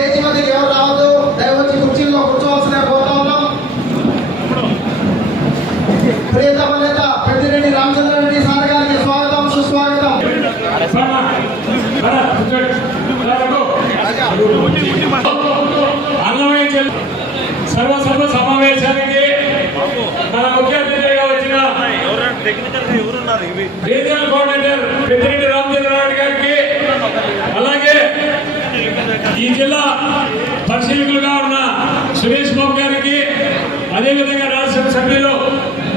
Stage మీదకి ఎవరు రావద్దు? దయవచ్చి కుర్చీల్లో కూర్చోవాల్సిందిగా కోరుతా ఉన్నాం. ప్రియతమ నేత పెద్దిరెడ్డి రామచంద్రారెడ్డి సార్ గారికి స్వాగతం సుస్వాగతం. సర్వసభ సమావేశానికి మన ముఖ్య అతిథిగా వచ్చిన టెక్నికల్గా ఎవరున్నారు ఇవి. రీజనల్ కోఆర్డినేటర్ పెద్దిరెడ్డి రామచంద్రరావు గారికి అలాగే ఈ జిల్లా పరిశీలకులుగా ఉన్న సురేష్ బాబు గారికి అదేవిధంగా రాజ్యసభ సభ్యులు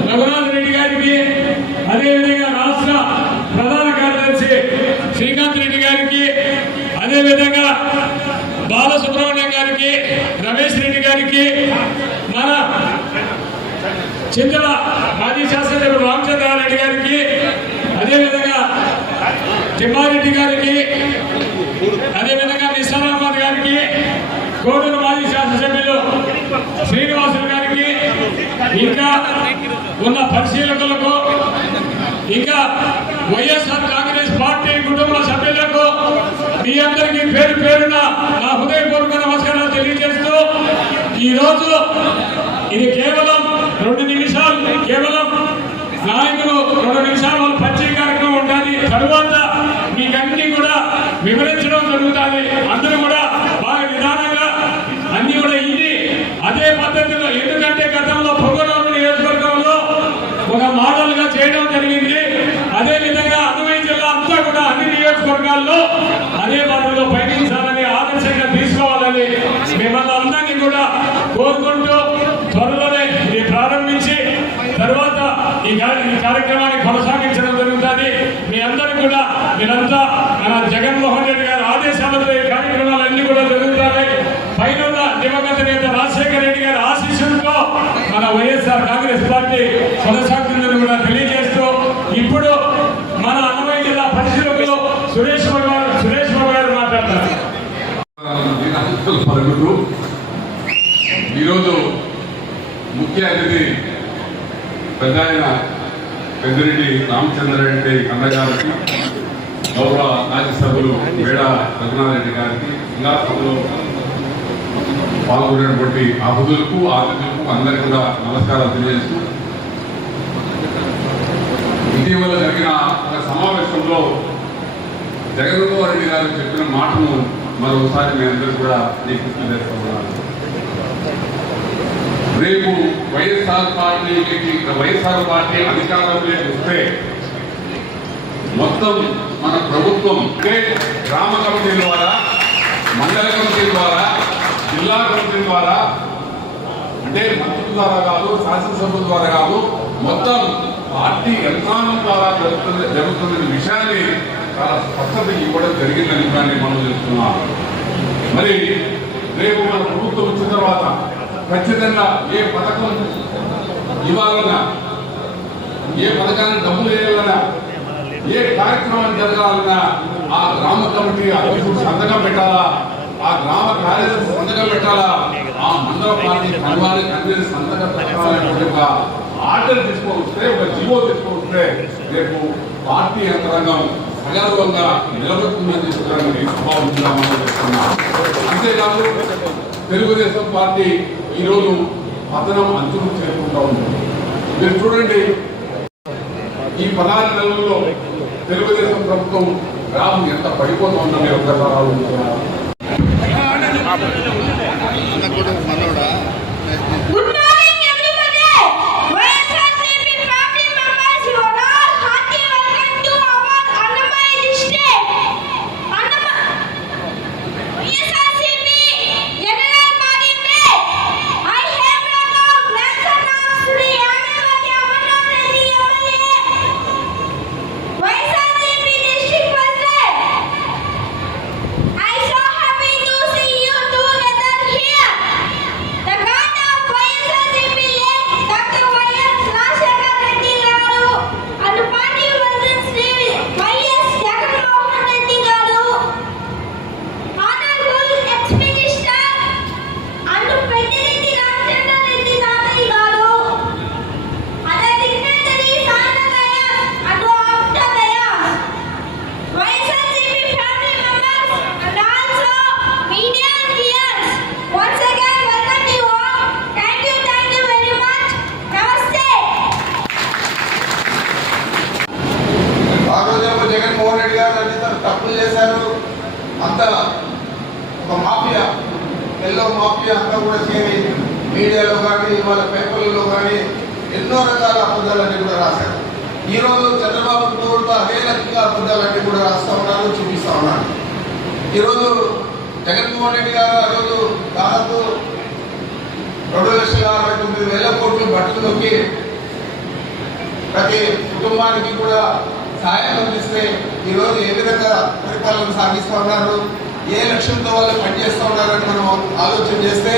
రఘునాథ్ రెడ్డి గారికి అదేవిధంగా రాష్ట్ర ప్రధాన కార్యదర్శి శ్రీకాంత్ రెడ్డి గారికి అదేవిధంగా బాలసుబ్రహ్మణ్యం గారికి రమేష్ రెడ్డి గారికి మన చింతల మాజీ శాసనసభ్యుడు రామచంద్రారెడ్డి గారికి అదేవిధంగా తిమ్మారెడ్డి గారికి అదేవిధంగా నిసార్ అహ్మద్ గారికి కోడూరు మాజీ శాసనసభ్యులు శ్రీనివాసులు గారికి ఇంకా ఉన్న పరిశీలకులకు ఇంకా వైఎస్ఆర్ కాంగ్రెస్ పార్టీ కుటుంబ సభ్యులకు మీ అందరికీ పేరు పేరున నా హృదయపూర్వక నమస్కారాలు తెలియజేస్తూ ఈరోజు ఇది కేవలం రెండు నిమిషాలు కేవలం నాయకులు రెండు నిమిషాలు వాళ్ళు పరిచయ కార్యక్రమం ఉండాలి తరువాత మీకన్నీ కూడా వివరించడం జరుగుతుంది అందరూ కూడా బాగా నిదానంగా అన్ని కూడా ఇది అదే పద్ధతిలో ఎందుకంటే గతంలో పొంగనూరు నియోజకవర్గంలో ఒక మోడల్గా చేయడం జరిగింది అదే విధంగా అన్నమయ్య జిల్లా అంతా కూడా అన్ని వర్గాల్లో అదే పద్ధతిలో పయనించాలని ఆదర్శంగా తీసుకోవాలని మిమ్మల్ని అందరినీ కూడా కోరుకుంటూ త్వరలోనే ఇది ప్రారంభించి తర్వాత ఈ ఈ కార్యక్రమాన్ని కొనసాగించడం జరుగుతుంది. మీ అందరికీ కూడా మీరంతా మన జగన్మోహన్ రెడ్డి గారి ఆదేశాలతో ఈ కార్యక్రమాలన్నీ కూడా జరుగుతాయి పైన ఉన్న దివంగత నేత రాజశేఖర రెడ్డి గారి ఆశీస్సులతో మన వైఎస్ఆర్ కాంగ్రెస్ పార్టీ కొనసాగుతుందని కూడా తెలియజేస్తూ ఇప్పుడు మన అన్నమయ్య జిల్లా పరిశీలకులు సురేష్ బాబు గారు సురేష్ బాబు గారు మాట్లాడతారు దీనాంతలు పలుకుతూ ఈరోజు ముఖ్య అతిథి పెద్ద ఆయన పెద్దిరెడ్డి రామచంద్రారెడ్డి అన్నగారికి గౌరవ రాజ్యసభలు వేడ రఘునాథరెడ్డి గారికి ఇలా సభలో పాల్గొనేటువంటి అతిథులకు ఆతిథులకు అందరికీ కూడా నమస్కారాలు తెలియజేస్తూ ఇటీవల జరిగిన ఒక సమావేశంలో జగన్మోహన్ రెడ్డి గారు చెప్పిన మాటను మరోసారి మీ అందరూ కూడా నీకు చేస్తున్నాను రేపు వైఎస్ఆర్ పార్టీకి వైఎస్ఆర్ పార్టీ అధికారంలోకి వస్తే మొత్తం మన ప్రభుత్వం అంటే గ్రామ కమిటీ ద్వారా మండల కమిటీ ద్వారా జిల్లా కమిటీ ద్వారా అంటే మంత్రుల ద్వారా కాదు శాసనసభ్యుల ద్వారా కాదు మొత్తం పార్టీ యంత్రాంగం ద్వారా జరుగుతున్న జరుగుతున్న విషయాన్ని చాలా స్పష్టత ఇవ్వడం జరిగిందని దాన్ని మనం చెప్తున్నాం మరి రేపు మన ప్రభుత్వం వచ్చిన తర్వాత ఖచ్చితంగా ఏ పథకం ఇవ్వాలన్నా ఏ పథకాన్ని డబ్బులు వేయాలన్నా ఏ కార్యక్రమం జరగాలన్నా ఆ గ్రామ కమిటీ అధ్యక్షుడు సంతకం పెట్టాలా? ఆ గ్రామ కార్యదర్శి సంతకం పెట్టాలా? ఆ మండల పార్టీ కన్వారి కన్వీనర్ సంతకం పెట్టాలనే ఒక ఆర్డర్ తీసుకొస్తే ఒక జీవో తీసుకొస్తే రేపు పార్టీ యంత్రాంగం సగర్వంగా నిలబడుతుందని చెప్పడానికి భావించామని అంతేకాదు తెలుగుదేశం పార్టీ ఈరోజు పతనం అంచులు చేరుకుంటా ఉంది. మీరు చూడండి ఈ పదహారు నెలల్లో తెలుగుదేశం ప్రభుత్వం గ్రామం ఎంత పడిపోతుందని ఒక్కసారి ఆలోచించారు ఎన్నో రకాల అబద్ధాలన్నీ కూడా రాశారు. ఈ రోజు చంద్రబాబు తోడుతో అదే రకంగా అబద్ధాలన్నీ కూడా రాస్తా ఉన్నారు చూపిస్తా ఉన్నారు ఈరోజు జగన్మోహన్ రెడ్డి గారు ఆ రోజు దాదాపు రెండు లక్షల అరవై తొమ్మిది వేల కోట్లు బట్టలు నొక్కి ప్రతి కుటుంబానికి కూడా సహాయం అందిస్తే ఈరోజు ఏ విధంగా పరిపాలన సాగిస్తూ ఉన్నారు ఏ లక్ష్యంతో వాళ్ళు పనిచేస్తూ ఉన్నారని మనం ఆలోచన చేస్తే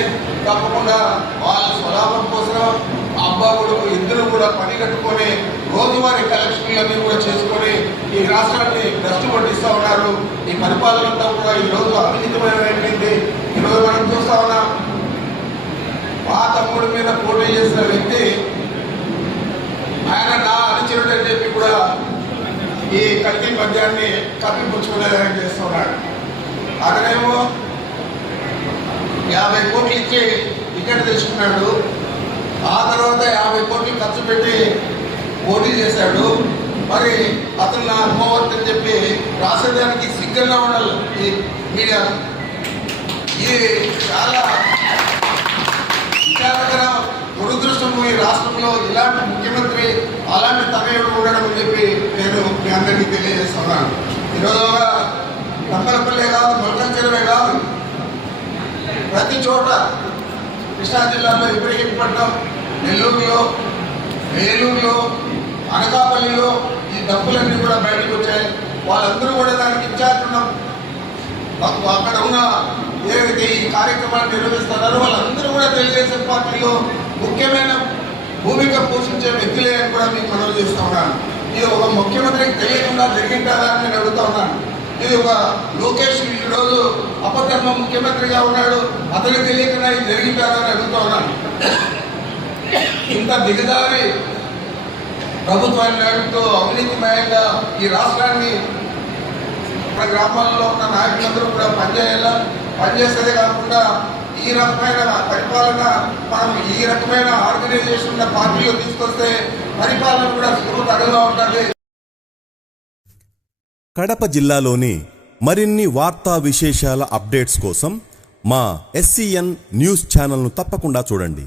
తప్పకుండా వాళ్ళ స్వలాభం కోసం అబ్బా కొడుకు ఇద్దరు కూడా పని కట్టుకొని రోజువారీ కలెక్షన్లన్నీ కూడా చేసుకొని ఈ రాష్ట్రాన్ని భ్రష్టు పట్టిస్తూ ఉన్నారు. ఈ పరిపాలన అంతా కూడా ఈ రోజు ఈరోజు మనం చూస్తా ఉన్నాం. మా తమ్ముడి మీద పోటీ చేసిన వ్యక్తి ఆయన నా అనుచరుడు అని చెప్పి కూడా ఈ కల్తీ మద్యాన్ని కప్పిపుచ్చుకునేదాన్ని చేస్తున్నాడు అతనేమో యాభై కోట్లు ఇచ్చి టికెట్ తెచ్చుకున్నాడు. ఆ తర్వాత యాభై కోట్లు ఖర్చు పెట్టి పోటీ చేశాడు. మరి అతను నా అనుభవం అని చెప్పి రాసేదానికి సిగ్గంగా ఉండాలి ఈ మీడియా. ఇది చాలా విచారకర దురదృష్టము ఈ రాష్ట్రంలో ఇలాంటి ముఖ్యమంత్రి అలాంటి తనయుడు ఉండడం అని చెప్పి నేను మీ అందరికీ తెలియజేస్తున్నాను. ఈరోజు నంబలపల్లె కాదు మొలకంచెరువే కాదు. ప్రతి చోట కృష్ణా జిల్లాలో ఇబ్రహీంపట్నం నెల్లూరులో వేలూరులో అనకాపల్లిలో ఈ డబ్బులన్నీ కూడా బయటకు వచ్చాయి. వాళ్ళందరూ కూడా దానికి ఇన్ఛార్జ్ ఉన్నాం. అక్కడ ఉన్న ఏదైతే ఈ కార్యక్రమాన్ని నిర్వహిస్తున్నారో వాళ్ళందరూ కూడా తెలుగుదేశం పార్టీలో ముఖ్యమైన భూమిక పోషించే వ్యక్తులే అని కూడా మీకు మనవి చేస్తా ఉన్నాను. ఇది ఒక ముఖ్యమంత్రికి తెలియకుండా జరిగింటారా అని నేను అడుగుతా ఉన్నాను. ఇది ఒక లోకేష్ ఈరోజు అపధర్మ ముఖ్యమంత్రిగా ఉన్నాడు. అతనికి తెలియకుండా ఇది జరిగింటారా అని అడుగుతా ఉన్నాను. ఇంత దిగజారి ప్రభుత్వాన్ని నడుపుతూ అవినీతిమయంగా ఈ రాష్ట్రాన్ని మన గ్రామాల్లో ఉన్న నాయకులందరూ కూడా పనిచేయాలా? పనిచేసేదే కాకుండా ఈ రకమైన పరిపాలన మనం ఈ రకమైన ఆర్గనైజేషన్ ఉన్న పార్టీలో తీసుకొస్తే పరిపాలన కూడా సులభతరంగా ఉంటుంది కడప జిల్లాలోని మరిన్ని వార్తా విశేషాల అప్డేట్స్ కోసం మా ఎస్సీఎన్ న్యూస్ ఛానల్ను తప్పకుండా చూడండి.